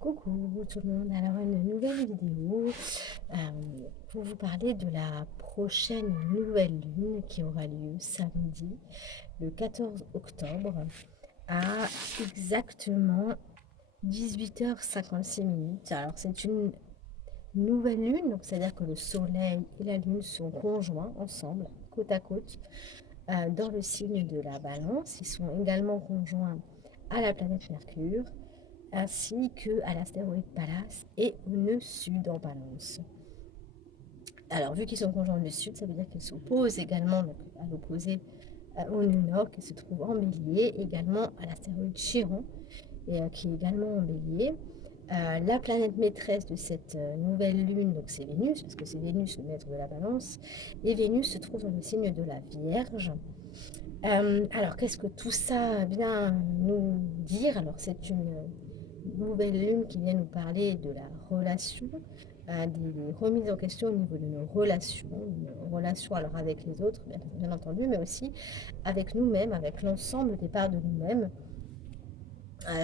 Coucou tout le monde, alors une nouvelle vidéo pour vous parler de la prochaine nouvelle lune qui aura lieu samedi le 14 octobre à exactement 18h56. Alors c'est une nouvelle lune, donc c'est-à-dire que le soleil et la lune sont conjoints ensemble, côte à côte, dans le signe de la balance. Ils sont également conjoints à la planète Mercure ainsi qu'à l'astéroïde Pallas et au nœud sud en balance. Alors, vu qu'ils sont conjoints au nœud sud, ça veut dire qu'ils s'opposent également donc, à l'opposé au nœud nord qui se trouve en bélier, également à l'astéroïde Chiron qui est également en bélier. La planète maîtresse de cette nouvelle lune, donc c'est Vénus, parce que c'est Vénus le maître de la balance, et Vénus se trouve dans le signe de la Vierge. Alors, qu'est-ce que tout ça vient nous dire? Alors, c'est une nouvelle lune qui vient nous parler de la relation, des remises en question au niveau de nos relations alors avec les autres, bien entendu, mais aussi avec nous-mêmes, avec l'ensemble des parts de nous-mêmes,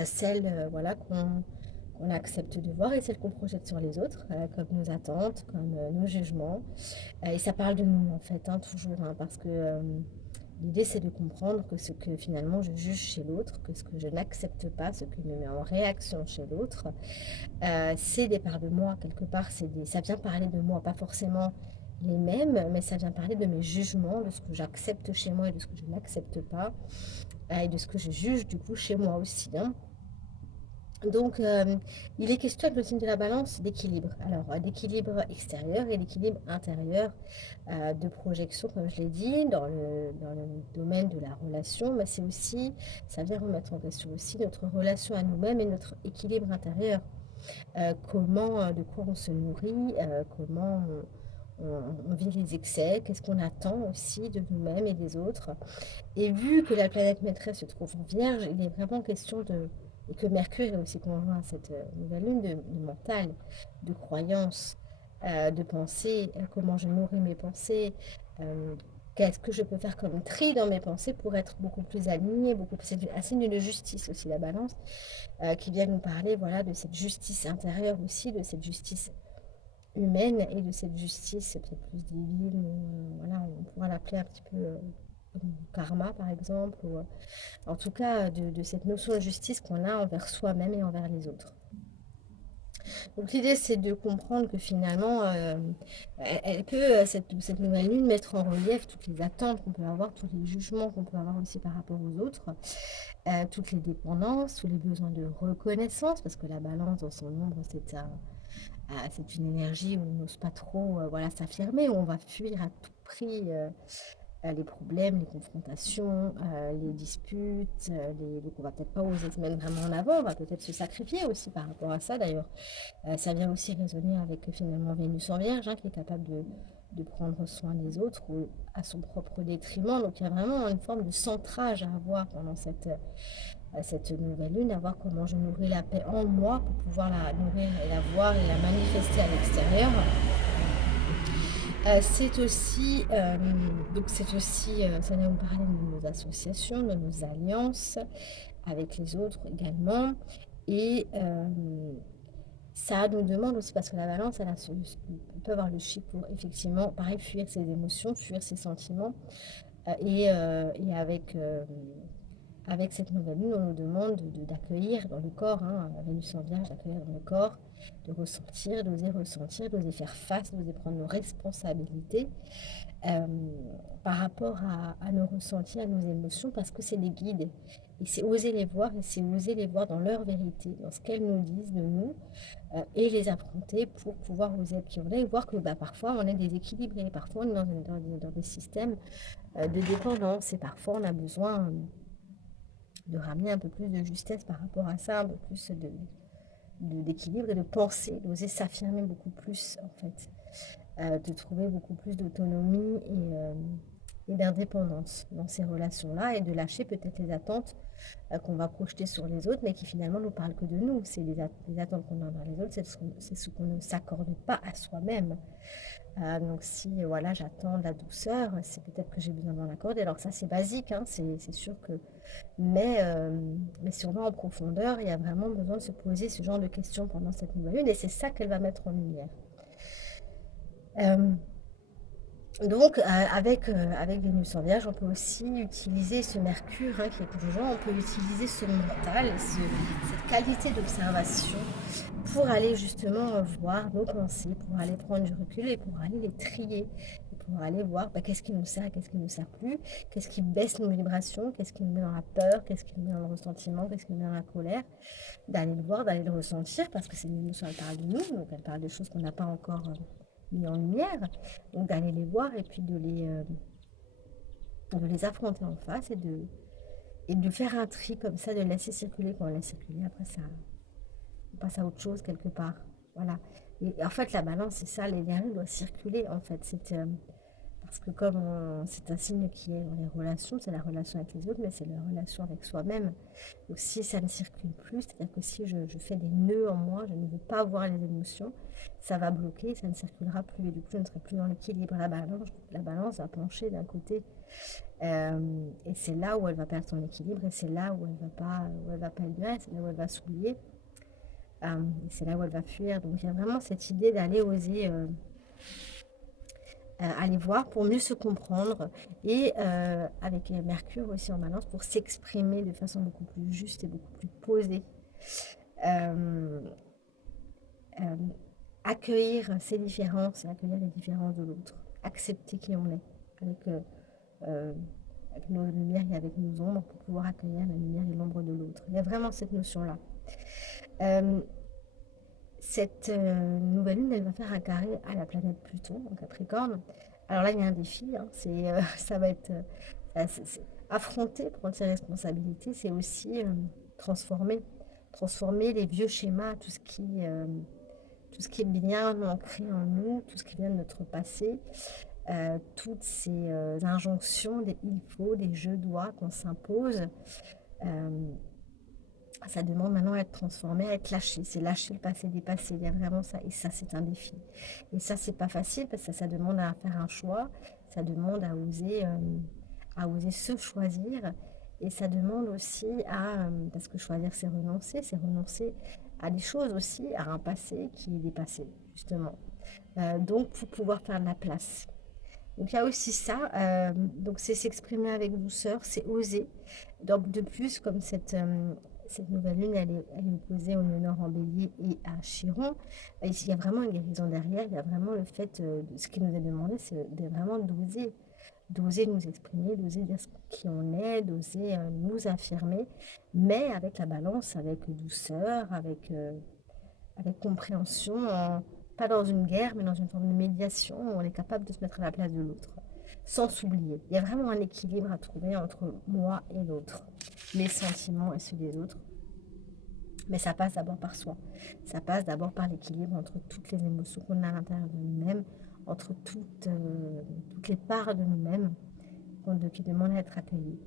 celles voilà, qu'on accepte de voir et celles qu'on projette sur les autres, comme nos attentes, comme nos jugements. Et ça parle de nous, en fait, hein, toujours, hein, parce que l'idée, c'est de comprendre que ce que finalement je juge chez l'autre, que ce que je n'accepte pas, ce qui me met en réaction chez l'autre, c'est des parts de moi, quelque part, ça vient parler de moi, pas forcément les mêmes, mais ça vient parler de mes jugements, de ce que j'accepte chez moi et de ce que je n'accepte pas, et de ce que je juge du coup chez moi aussi, hein. Donc, il est question avec le signe de la balance d'équilibre. Alors, d'équilibre extérieur et d'équilibre intérieur, de projection, comme je l'ai dit, dans le domaine de la relation. Mais c'est aussi, ça vient remettre en question aussi notre relation à nous-mêmes et notre équilibre intérieur. Comment, de quoi on se nourrit, comment on vit les excès, qu'est-ce qu'on attend aussi de nous-mêmes et des autres. Et vu que la planète maîtresse se trouve en Vierge, il est vraiment question de, et que Mercure est aussi conjoint à cette nouvelle lune, de mental, de croyance, de pensée, comment je nourris mes pensées, euh, qu'est-ce que je peux faire comme tri dans mes pensées pour être beaucoup plus alignée, beaucoup plus... C'est un signe de justice aussi, la balance, qui vient nous parler voilà, de cette justice intérieure aussi, de cette justice humaine et de cette justice peut-être plus divine, voilà, on pourra l'appeler un petit peu karma par exemple, ou en tout cas de cette notion de justice qu'on a envers soi-même et envers les autres. Donc l'idée c'est de comprendre que finalement elle peut, cette nouvelle lune, mettre en relief toutes les attentes qu'on peut avoir, tous les jugements qu'on peut avoir aussi par rapport aux autres, toutes les dépendances, tous les besoins de reconnaissance, parce que la balance dans son ombre c'est une énergie où on n'ose pas trop voilà, s'affirmer, où on va fuir à tout prix les problèmes, les confrontations, les disputes, donc on va peut-être pas oser se mettre vraiment en avant, on va peut-être se sacrifier aussi par rapport à ça d'ailleurs. Ça vient aussi résonner avec finalement Vénus en Vierge, hein, qui est capable de prendre soin des autres ou à son propre détriment. Donc il y a vraiment une forme de centrage à avoir pendant cette nouvelle lune, à voir comment je nourris la paix en moi pour pouvoir la nourrir et la voir et la manifester à l'extérieur. Ça va nous parler de nos associations, de nos alliances avec les autres également. Et ça nous demande aussi, parce que la balance, elle peut avoir le chic pour effectivement, pareil, fuir ses émotions, fuir ses sentiments. Et avec cette nouvelle lune, on nous demande d'accueillir dans le corps, hein, Vénus en Vierge, d'accueillir dans le corps, de ressentir, d'oser faire face, d'oser prendre nos responsabilités euh, par rapport à nos ressentis, à nos émotions, parce que c'est les guides. Et c'est oser les voir, et c'est oser les voir dans leur vérité, dans ce qu'elles nous disent de nous, et les affronter pour pouvoir oser être qui on est, et voir que bah, parfois on est déséquilibré, parfois on est dans des systèmes de dépendance, et parfois on a besoin de ramener un peu plus de justesse par rapport à ça, un peu plus d'équilibre et de pensée, d'oser s'affirmer beaucoup plus en fait, de trouver beaucoup plus d'autonomie et d'indépendance dans ces relations-là et de lâcher peut-être les attentes qu'on va projeter sur les autres, mais qui finalement ne nous parlent que de nous. C'est les attentes qu'on a envers les autres, c'est ce qu'on ne s'accorde pas à soi-même. Donc si voilà, j'attends de la douceur, c'est peut-être que j'ai besoin d'en accorder. Alors ça, c'est basique, hein, c'est sûr que... Mais si on va en profondeur, il y a vraiment besoin de se poser ce genre de questions pendant cette nouvelle lune, et c'est ça qu'elle va mettre en lumière. Avec Vénus en Vierge, on peut aussi utiliser ce Mercure qui est conjoint, on peut utiliser ce mental, cette qualité d'observation pour aller justement voir nos pensées, pour aller prendre du recul et pour aller les trier, pour aller voir qu'est-ce qui nous sert et qu'est-ce qui ne nous sert plus, qu'est-ce qui baisse nos vibrations, qu'est-ce qui nous met dans la peur, qu'est-ce qui nous met dans le ressentiment, qu'est-ce qui nous met dans la colère, d'aller le voir, d'aller le ressentir, parce que c'est une émotion, elle parle de nous, donc elle parle de choses qu'on n'a pas encore mis en lumière, donc d'aller les voir et puis de les affronter en face et de faire un tri comme ça, de laisser circuler. Quand on laisse circuler, après ça, on passe à autre chose quelque part. Voilà. Et en fait, la balance, c'est ça, l'énergie doit circuler en fait. Parce que comme c'est un signe qui est dans les relations, c'est la relation avec les autres, mais c'est la relation avec soi-même. Donc si ça ne circule plus, c'est-à-dire que si je fais des nœuds en moi, je ne veux pas voir les émotions, ça va bloquer, ça ne circulera plus, et du coup je ne serai plus dans l'équilibre. La balance va pencher d'un côté, et c'est là où elle va perdre son équilibre, et c'est là où elle va pas être bien, c'est là où elle va s'oublier, et c'est là où elle va fuir. Donc il y a vraiment cette idée d'aller oser... aller voir pour mieux se comprendre, et avec Mercure aussi en balance pour s'exprimer de façon beaucoup plus juste et beaucoup plus posée. Euh, euh, Accueillir ses différences et accueillir les différences de l'autre. Accepter qui on est euh, avec nos lumières et avec nos ombres pour pouvoir accueillir la lumière et l'ombre de l'autre. Il y a vraiment cette notion-là. Cette nouvelle lune, elle va faire un carré à la planète Pluton, en Capricorne. Alors là, il y a un défi, hein, ça va être affronter, prendre ses responsabilités, c'est aussi transformer les vieux schémas, tout ce qui est bien ancré en nous, tout ce qui vient de notre passé, toutes ces injonctions, des il faut, des je dois qu'on s'impose. Euh, Ça demande maintenant à être transformé, à être lâché. C'est lâcher le passé, dépasser. Il y a vraiment ça. Et ça, c'est un défi. Et ça, c'est pas facile parce que ça demande à faire un choix. Ça demande à oser se choisir. Et ça demande aussi parce que choisir, c'est renoncer à des choses aussi, à un passé qui est dépassé, justement. Donc, pour pouvoir faire de la place. Donc, il y a aussi ça. Donc, c'est s'exprimer avec douceur, c'est oser. Donc, de plus, comme cette nouvelle lune, elle est opposée au nœud nord en bélier et à Chiron. Et il y a vraiment une guérison derrière. Il y a vraiment le fait, ce qui nous est demandé, c'est vraiment d'oser nous exprimer, d'oser dire qui on est, d'oser nous affirmer, mais avec la balance, avec douceur, avec compréhension, pas dans une guerre, mais dans une forme de médiation où on est capable de se mettre à la place de l'autre, sans s'oublier. Il y a vraiment un équilibre à trouver entre moi et l'autre, mes sentiments et ceux des autres. Mais ça passe d'abord par soi. Ça passe d'abord par l'équilibre entre toutes les émotions qu'on a à l'intérieur de nous-mêmes, entre toutes les parts de nous-mêmes qui demandent à être accueillies.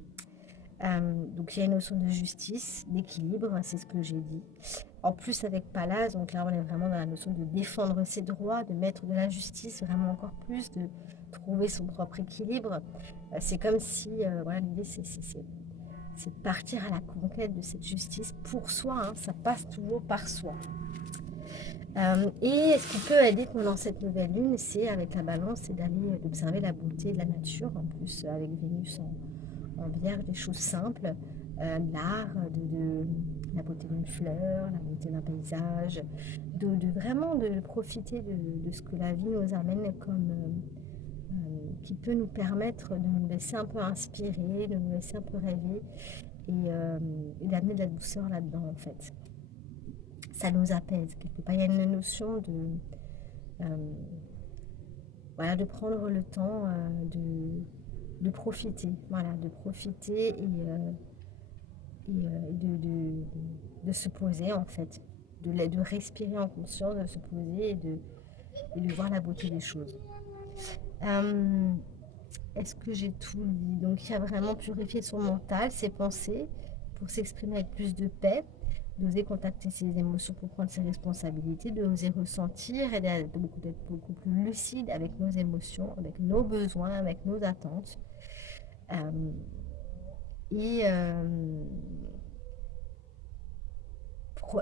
Donc il y a une notion de justice, d'équilibre, c'est ce que j'ai dit. En plus avec Pallas, donc là on est vraiment dans la notion de défendre ses droits, de mettre de la justice, vraiment encore plus, de trouver son propre équilibre. C'est comme si, voilà, l'idée c'est de partir à la conquête de cette justice pour soi, hein, ça passe toujours par soi. Et ce qui peut aider pendant cette nouvelle lune, c'est avec la balance, c'est d'aller observer la beauté de la nature, en plus avec Vénus en Vierge, des choses simples, l'art, la beauté d'une fleur, la beauté d'un paysage, vraiment de profiter de ce que la vie nous amène qui peut nous permettre de nous laisser un peu inspirer, de nous laisser un peu rêver et d'amener de la douceur là-dedans en fait. Ça nous apaise quelque part. Il y a une notion voilà, de prendre le temps de profiter, voilà, de profiter de se poser en fait, de respirer en conscience, de se poser et de voir la beauté des choses. Est-ce que j'ai tout dit? Donc il y a vraiment purifier son mental, ses pensées, pour s'exprimer avec plus de paix, d'oser contacter ses émotions pour prendre ses responsabilités, d'oser ressentir et d'être beaucoup plus lucide avec nos émotions, avec nos besoins, avec nos attentes. Euh, et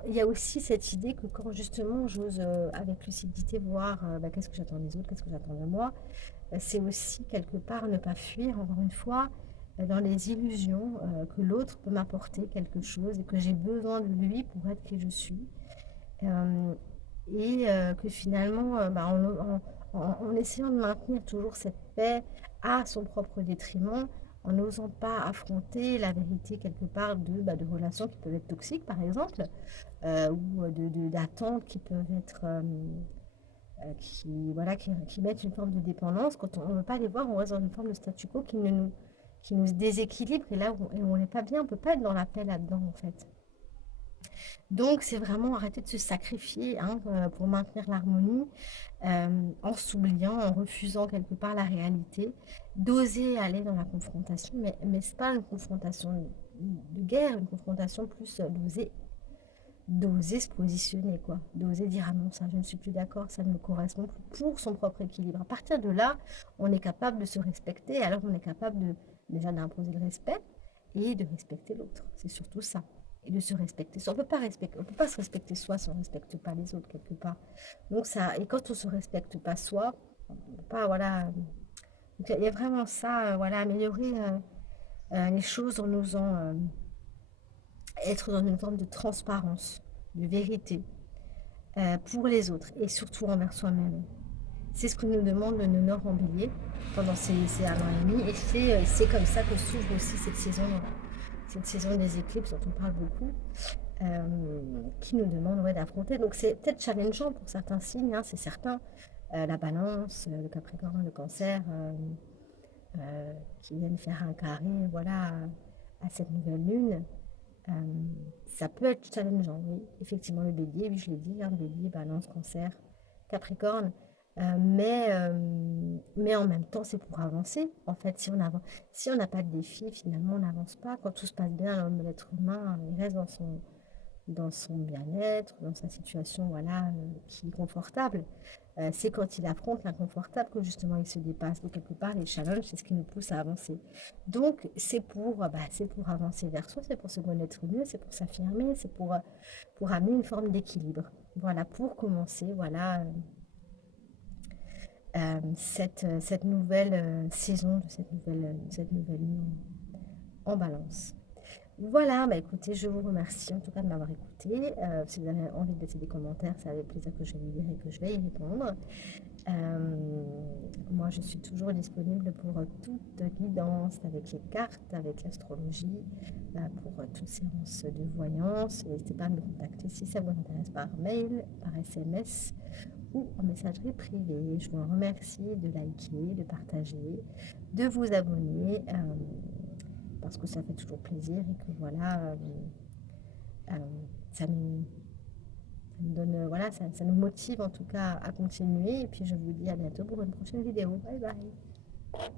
il y a aussi cette idée que quand justement j'ose avec lucidité voir qu'est-ce que j'attends des autres, qu'est-ce que j'attends de moi, c'est aussi quelque part ne pas fuir, encore une fois, dans les illusions que l'autre peut m'apporter quelque chose et que j'ai besoin de lui pour être qui je suis. Euh, que finalement, en essayant de maintenir toujours cette paix à son propre détriment, en n'osant pas affronter la vérité quelque part de relations qui peuvent être toxiques, par exemple, ou d'attentes qui peuvent être qui mettent une forme de dépendance. Quand on ne veut pas les voir, on reste dans une forme de statu quo qui nous déséquilibre et là où on n'est pas bien, on ne peut pas être dans la paix là-dedans en fait. Donc c'est vraiment arrêter de se sacrifier hein, pour maintenir l'harmonie en s'oubliant, en refusant quelque part la réalité, d'oser aller dans la confrontation, mais ce n'est pas une confrontation de guerre, une confrontation plus d'oser se positionner, quoi. D'oser dire, ah non, ça, je ne suis plus d'accord, ça ne me correspond plus pour son propre équilibre. À partir de là, on est capable de se respecter, alors on est capable déjà d'imposer le respect et de respecter l'autre. C'est surtout ça. Et de se respecter. On ne peut pas se respecter soi si on ne respecte pas les autres, quelque part. Donc ça, et quand on ne se respecte pas soi, on ne peut pas, voilà. Donc, il y a vraiment ça, voilà, améliorer les choses en osant être dans une forme de transparence, de vérité pour les autres et surtout envers soi-même. C'est ce que nous demande le nœud nord en bélier pendant ces 1 an et demi et c'est comme ça que s'ouvre aussi cette saison des éclipses dont on parle beaucoup, qui nous demande d'affronter. Donc c'est peut-être challengeant pour certains signes, hein, c'est certain. La balance, le capricorne, le cancer, qui viennent faire un carré voilà, à cette nouvelle lune. Euh, Ça peut être challengeant, oui. Effectivement, le bélier, oui, je l'ai dit, hein, bélier, balance, cancer, capricorne. Mais en même temps, c'est pour avancer. En fait, si on n'a pas de défi, finalement, on n'avance pas. Quand tout se passe bien, l'être humain, il reste dans son bien-être, dans sa situation voilà, qui est confortable. C'est quand il affronte l'inconfortable que justement il se dépasse. Donc quelque part, les challenges, c'est ce qui nous pousse à avancer. Donc c'est pour avancer vers soi, c'est pour se connaître mieux, c'est pour s'affirmer, c'est pour amener une forme d'équilibre. Voilà, pour commencer, voilà, cette nouvelle saison, cette nouvelle nuit en balance. Voilà, bah écoutez, je vous remercie en tout cas de m'avoir écouté. Si vous avez envie de laisser des commentaires, c'est avec plaisir que je vais les lire et que je vais y répondre. Moi, je suis toujours disponible pour toute guidance avec les cartes, avec l'astrologie, pour toute séance de voyance. N'hésitez pas à me contacter si ça vous intéresse par mail, par SMS ou en messagerie privée. Je vous remercie de liker, de partager, de vous abonner. Parce que ça fait toujours plaisir et que voilà, euh, ça nous, ça nous donne, voilà, ça nous motive en tout cas à continuer. Et puis je vous dis à bientôt pour une prochaine vidéo. Bye bye.